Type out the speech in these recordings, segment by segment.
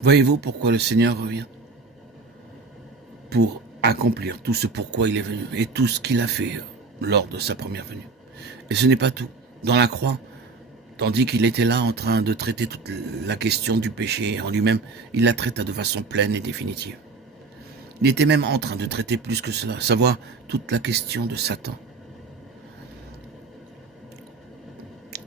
Voyez-vous pourquoi le Seigneur revient? Pour accomplir tout ce pourquoi il est venu et tout ce qu'il a fait lors de sa première venue. Et ce n'est pas tout. Dans la croix, tandis qu'il était là en train de traiter toute la question du péché en lui-même, il la traita de façon pleine et définitive. Il était même en train de traiter plus que cela, savoir toute la question de Satan.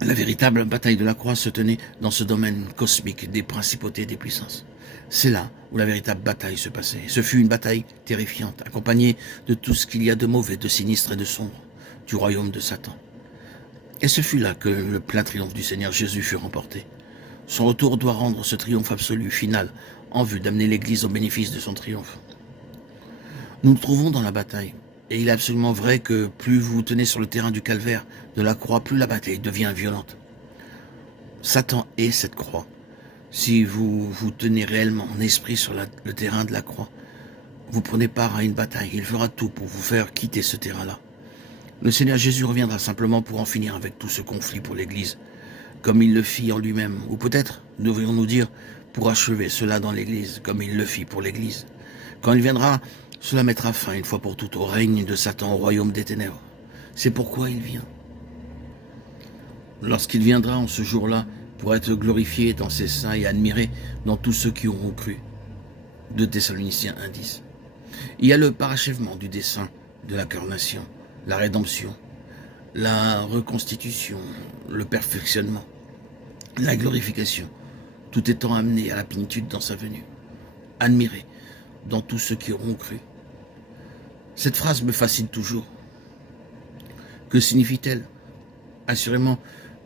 La véritable bataille de la croix se tenait dans ce domaine cosmique des principautés et des puissances. C'est là où la véritable bataille se passait. Ce fut une bataille terrifiante, accompagnée de tout ce qu'il y a de mauvais, de sinistre et de sombre du royaume de Satan. Et ce fut là que le plein triomphe du Seigneur Jésus fut remporté. Son retour doit rendre ce triomphe absolu, final, en vue d'amener l'Église au bénéfice de son triomphe. Nous nous trouvons dans la bataille. Et il est absolument vrai que plus vous vous tenez sur le terrain du calvaire, de la croix, plus la bataille devient violente. Satan est cette croix. Si vous vous tenez réellement en esprit sur le terrain de la croix, vous prenez part à une bataille. Il fera tout pour vous faire quitter ce terrain-là. Le Seigneur Jésus reviendra simplement pour en finir avec tout ce conflit pour l'Église, comme il le fit en lui-même, ou peut-être, devrions-nous dire, pour achever cela dans l'Église, comme il le fit pour l'Église. Quand il viendra, cela mettra fin une fois pour toutes au règne de Satan, au royaume des ténèbres. C'est pourquoi il vient. Lorsqu'il viendra en ce jour-là, pour être glorifié dans ses saints et admiré dans tous ceux qui auront cru. 2 Thessaloniciens 1,10. Il y a le parachèvement du dessein de l'incarnation, la rédemption, la reconstitution, le perfectionnement, la glorification, tout étant amené à la plénitude dans sa venue, admiré dans tous ceux qui auront cru. Cette phrase me fascine toujours. Que signifie-t-elle? Assurément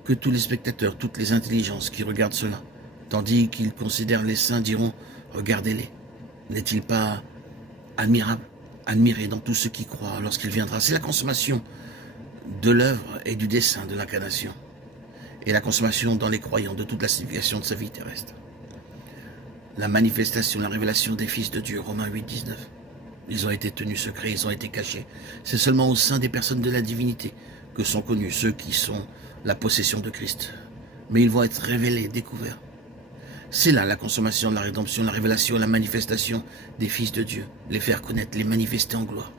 que tous les spectateurs, toutes les intelligences qui regardent cela, tandis qu'ils considèrent les saints, diront « Regardez-les, n'est-il pas admirable, admiré dans tout ce qui croient lorsqu'il viendra ?» C'est la consommation de l'œuvre et du dessein de l'incarnation, et la consommation dans les croyants de toute la signification de sa vie terrestre. La manifestation, la révélation des fils de Dieu, Romains 8, 19. Ils ont été tenus secrets, ils ont été cachés. C'est seulement au sein des personnes de la divinité que sont connus ceux qui sont la possession de Christ. Mais ils vont être révélés, découverts. C'est là la consommation de la rédemption, la révélation, la manifestation des fils de Dieu. Les faire connaître, les manifester en gloire.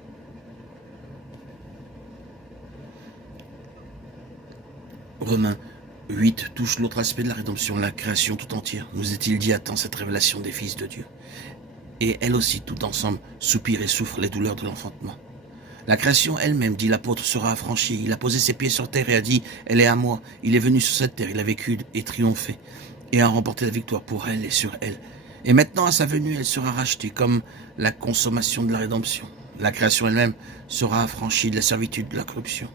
Romains 8 touche l'autre aspect de la rédemption, la création tout entière. Nous est-il dit attend cette révélation des fils de Dieu. Et elle aussi, tout ensemble, soupire et souffre les douleurs de l'enfantement. La création elle-même, dit l'apôtre, sera affranchie. Il a posé ses pieds sur terre et a dit, elle est à moi. Il est venu sur cette terre, il a vécu et triomphé, et a remporté la victoire pour elle et sur elle. Et maintenant, à sa venue, elle sera rachetée comme la consommation de la rédemption. La création elle-même sera affranchie de la servitude de la corruption.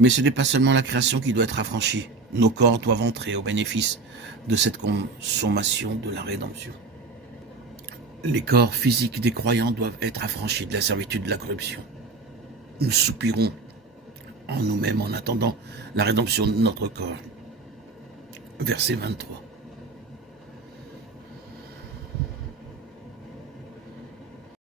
Mais ce n'est pas seulement la création qui doit être affranchie. Nos corps doivent entrer au bénéfice de cette consommation de la rédemption. Les corps physiques des croyants doivent être affranchis de la servitude de la corruption. Nous soupirons en nous-mêmes en attendant la rédemption de notre corps. Verset 23.